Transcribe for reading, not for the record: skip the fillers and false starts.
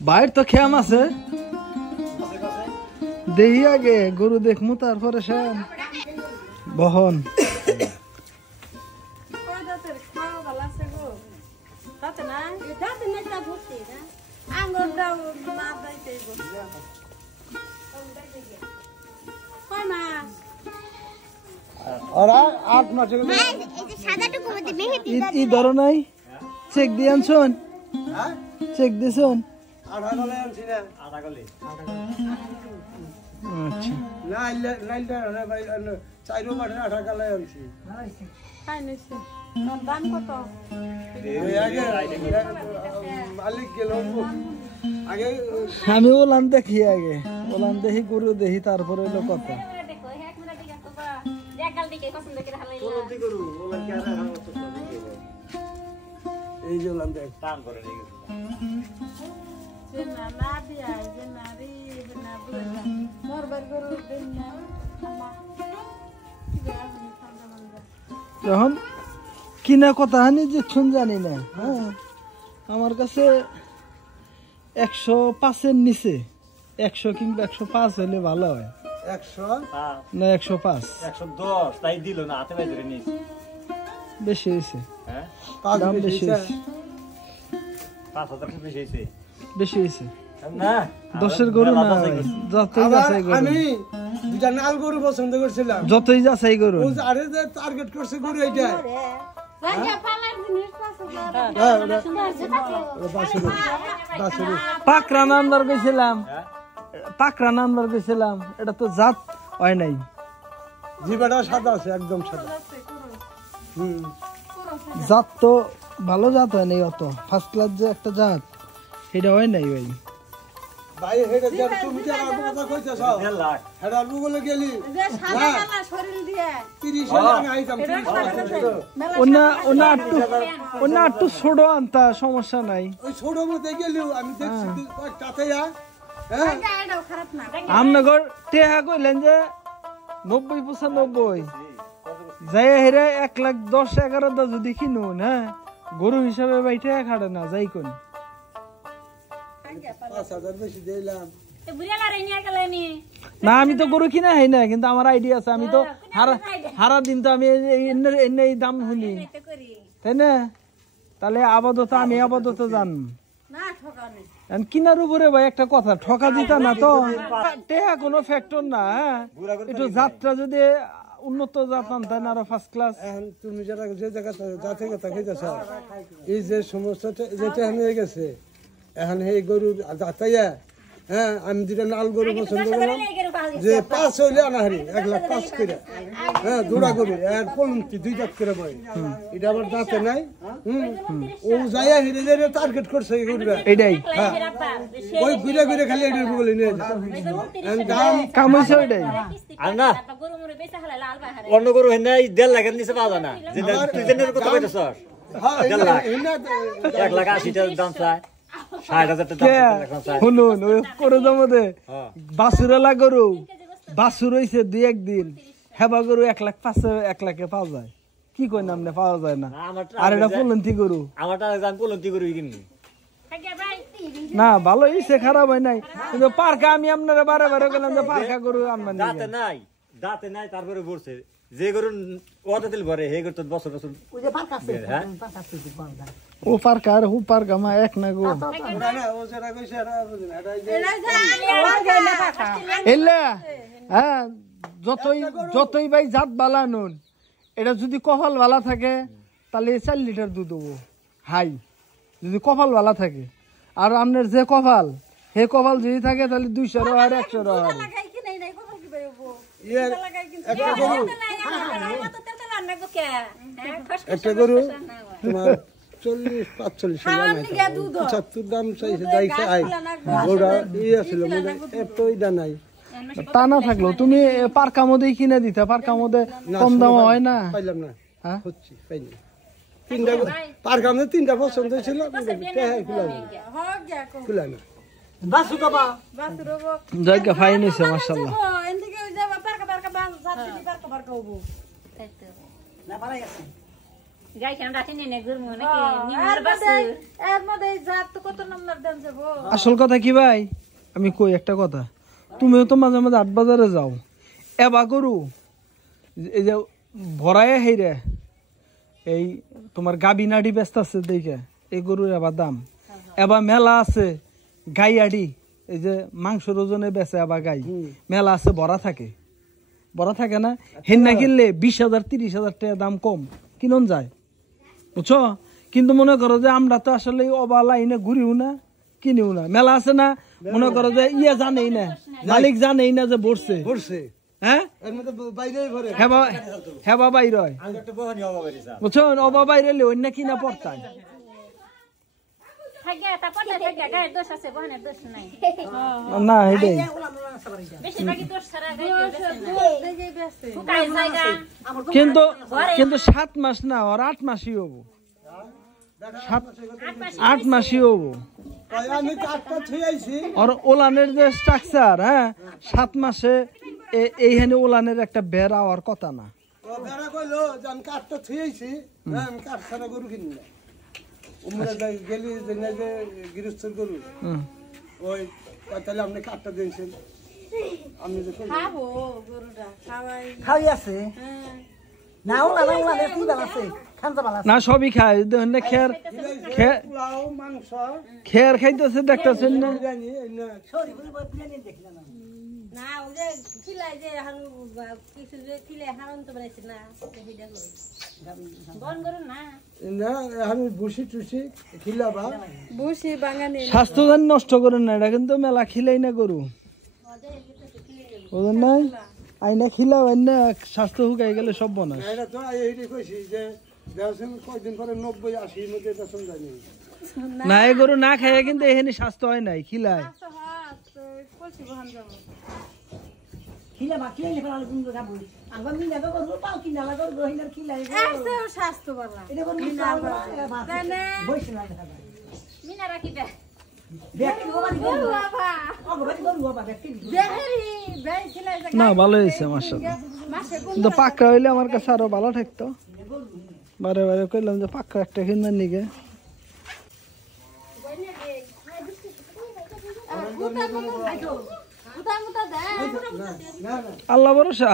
বাইর তো খেয়াম আছে দেহি আগে গরু দেখমু তারপরে সেন বহন ই ধরো নাই চেক দিয়ে আনছন চেক দিছন আমি ওলান দেখি আগে ওলান দেখি গরু দেখি তারপরে হলো কত এই যে ওলান দেখ টান করে নিয়ে গেছে যখন কিনা কথা হানি যে শুন জানি না হ্যাঁ আমার কাছে 105-এর নিচে 100 কিংবা 105 হলে ভালো হয় 100 না 105 110 তাই দিল না হাতে বাইরে নিস বেশি হইছে হ্যাঁ দাম বেশি হইছে 5000 বেশি হইছে বেশি হইছে না 10-এর গরু না যতই যাচাই গরু আমি দুটা নাল গরু পছন্দ করছিলাম যতই যাচাই গরু আরে যে টার্গেট করছে গরু এইটা পাকড়া নাম্বার গেছিলাম এটা তো জাত হয় নাই জিবাটা সাদা আছে একদম সাদা জাত তো ভালো জাত হয় নাই অত ফার্স্ট ক্লাস যে একটা জাত এটা হয় নাই ভাই ভাই হেডে যে তুমি যে আর কথা কইছস 1.5 লাখ হেডা লুগলে গেলি যে সাদা কালা শরীর দিয়ে 30 হাজার আমি আইতাম 30 ওনা একটু ছোট আনতা সমস্যা নাই ওই ছোট মতে গেলিও আমি দেখছি কাছেয়া হ্যাঁ এটাও খারাপ না আমনগর টেহা কইলেন যে 90-95 যাই হেরে 1,10,11 দা যদি কিনুন হ্যাঁ গরু হিসাবে বাইঠে খাড়ে না যাই কোন 5000 বেশি দিলাম না আমি তো গরু কিনা হয় না কিন্তু আমার আইডিয়া আছে আমি তো হারা দিন তো আমি এই দাম শুনি তাই না তাহলে আমি আপাতত জান কিনার উপরে ভাই একটা কথা ঠকা দিতা না তো টেহা কোনো ফ্যাক্টর না হ্যাঁ একটু যাত্রা যদি উন্নত জাত আনতেন আরো ফার্স্ট ক্লাস তুমি যারা যে জায়গাটা যাতে কথা কইতাছ এই যে সমস্যাটা যেটা হয়ে গেছে এখন এই গরু যাতাইয়া হ্যাঁ আমি যেটা নাল গরু পছন্দ করলাম যে 5 হইলে আনা হারি 1,05,000 করে হ্যাঁ দুড়া গরু আর পলমতি 2 দাঁত করে বই এটা আবার দাঁতে নাই ও যাইয়া হিরে যে টার্গেট করছে এই গরুটা এটাই হ্যাঁ ওই ঘুরে ঘুরে খালি এটা বলে নিয়ে যায় দাম কাম হইছে ওইটাই আর না অন্য গরু হেন 1.5 লাখের নিচে পাওয়া যায় না যে তুই জেনের কথা কইতেছস হ্যাঁ 1,80,000 টাকা দাম চায় 60,000 টাকা দাম চায় শুনুন ওই করে জমদে বাসুরালা গরু বাসুর হইছে 2-1 দিন হেবা গরু 1,05,000 1 লাখে পাওয়া যায় কি কই নামনে পাওয়া যায় না আর এটা পলন্তি গরু আমারটা জান পলন্তি গরু কিনি না ভালো হইছে খারাপ হয় নাই কিন্তু পার্কা আমি আপনারা বারে বারে গেলাম যে পার্কা গরু আনবেন দাঁতে নাই তারপরে বলছে যে গরু ওটা দিল ভরে হে গরু তো বছর বছর ওই যে পার্ক আছে হ্যাঁ ও পার্কা আর হু পার্কা মা এক না গো না ও যেটা কইছে এটা বুঝিনা এটা এলে হ্যাঁ যতই ভাই জাত বালা নুন এটা যদি কপাল বালা থাকে তাহলে 4 লিটার দুধ দেবো হাই যদি কপাল বালা থাকে আর আপনার যে কপাল হে কপাল যদি থাকে তাহলে 200 আর 100 একটা গরু তোমার 40-45 দাম চাইছে যাইছে আই ওরা আছিল মানে এতই দানাই তা না থাকলো তুমি পার্কা মধ্যে কিনে দিতে পার্কা মধ্যে কম দাম হয় না পাইলাম না হ্যাঁ হচ্ছে পাইনি তিনটা পার্কা মধ্যে 3টা পছন্দ ছিল খুলা না বাসু বাবা জায়গা ফাইন হইছে মাশাআল্লাহ এদিকে ওই যে পার্কা বাস যাচ্ছে পার্কা হবো না পালাই আছে গাই কেন রাতে নিয়ে ঘুরমু নাকি নিমার বাসুর এর মধ্যে জাত তো কত নম্বর দেন যাবো আসল কথা কি ভাই আমি কই একটা কথা তুমিও তো মাঝে মাঝে ৮ বাজারে যাও এবা গরু এই যে ভরায় হেরে এই তোমার গাবি নাড়ি ব্যস্ত আছে দেখে এই গরুর এবার দাম এবার মেলা আছে গাই আড়ি এই যে মাংসের ওজনে বেচে আবার গাই মেলা আছে ভরা থাকে না হেন্না কিনলে ২০,০০০ ৩০,০০০ টাকা দাম কম কিনন যায় বুঝছো কিন্তু মনে করো যে আমরা তো আসলে অবা লাইনে ঘুরিও না কিনিও না মেলা আছে না মনে করো যে ইয়ে জানেই না মালিক জানেই না যে বসছে হ্যাঁ হেবা বাইর হয় বুঝছো অবা বাইরে অন্য কিনা পড়তায় থাকে তা পড়ে থাকে গায়ের দোষ আছে বহনের দোষ নাই না এটাই বেশিরভাগই দোষ ছাড়া গাই বেশে কিন্তু কিন্তু 7 মাস না আর 8 মাসই হবো 8 মাসই হবো আমি কাঠটা ছুঁয়েছি আর ওলানের যে স্ট্রাকচার হ্যাঁ 7 মাসে এইখানে ওলানের একটা বেড়া হওয়ার কথা না বেড়া কইলো যে আমি কাঠটা ছুঁয়েছি আমি কাঠ ছাড়া গরু কিনি না উমরা গেলি যে গৃহস্থর গরু ওই তাহলে আপনি কাঠটা দিয়েছেন আমি যে খাবো গরুটা খাই আছে না ওলা কি বাল আছে খানতে বাল আছে না সবই খায় দেখেন না পোলাও মাংস খের খাইতেছে দেখতেছেন না বিরিয়ানি সরি বিরিয়ানি দেখলাম না ওই যে খিলাই যে হারু কিছু যে খিলাই হারন তো বানাইছে না সেটা কই বন গরু না না আমি বুসি টুসি খিলাবা বুসি বাঙানি স্বাস্থ্য জানি নষ্ট করেন না এটা কিন্তু মেলা খিলাই না গরু ওদের নাই আইনা খিলাও আইনা স্বাস্থ্য হুকাই গেলে সব বনাস এটা তো এইটি কইছি যে দেখছেন কয়দিন পরে 90-80 মধ্যে দর্শন জানি না এই গরু না খাইয়া কিন্তু এখানে স্বাস্থ্য হয় নাই খিলায় কলসি বহান যাব খিলা বাকি এলে ফেলা কিন্তু খাবো আমরা মিনা তো করব পাও কিনা লাগো রহিনার খিলা এসে স্বাস্থ্য বালা এটা কোন মিনা বইছ না দেখা মিনা রাখিবে ব্যক্তি ওবানি গরু বাবা ওবানি গরু বাবা ব্যক্তি দেহেরি ভাই খিলাই যে না ভালো হয়েছে মাশাআল্লাহ মাসে কিন্তু পাক্কা হইলে আমার কাছে আরো ভালো থাকতো বারে বারে কইলাম যে পাক্কা একটা কিনবার নিকে মুতা মুতা দে আল্লাহ ভরসা